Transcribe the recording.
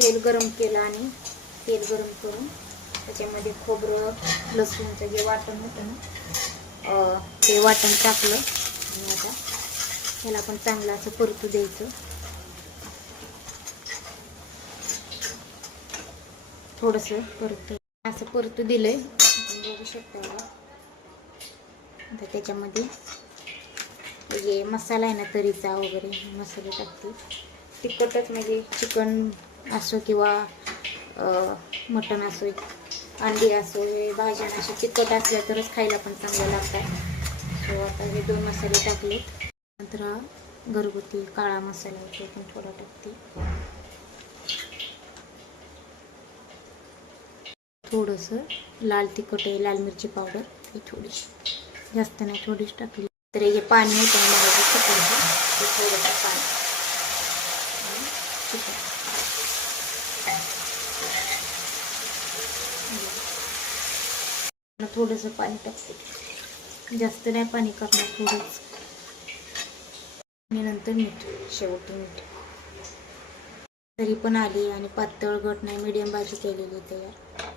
तेल गरम केलं आणि तेल गरम करून त्याच्यामध्ये खोबरं लसूणचं जे वाटण होतं ना ते वाटण टाकलं. आणि आता त्याला पण चांगलं असं परतू द्यायचं. थोडंसं परतू असं परतू दिलंय. आपण बघू शकतो आता त्याच्यामध्ये जे मसाला आहे ना तरीचा वगैरे मसाले टाकते. तिखटच म्हणजे चिकन असो किंवा मटण असो अंडी असो हे भाज्या असे तिखट असल्या तरच खायला पण चांगलं लागतात सो आता हे दोन मसाले टाकलेत नंतर हा घरगुती काळा मसाला तो पण थोडा टाकते. थोडंसं लाल तिखट आहे लाल मिरची पावडर ही थोडीशी जास्त नाही थोडीच टाकली. तर हे पाणी होतं ना ते थोडंसं पाणी. चिकन आणि थोडंसं पाणी टाकते. जास्त नाही पाणी करणार थोडंच. आणि नंतर मीठ शेवटी मीठ. तरी पण आली आणि पातळ गट नाही मीडियम भाजी केलेली तयार.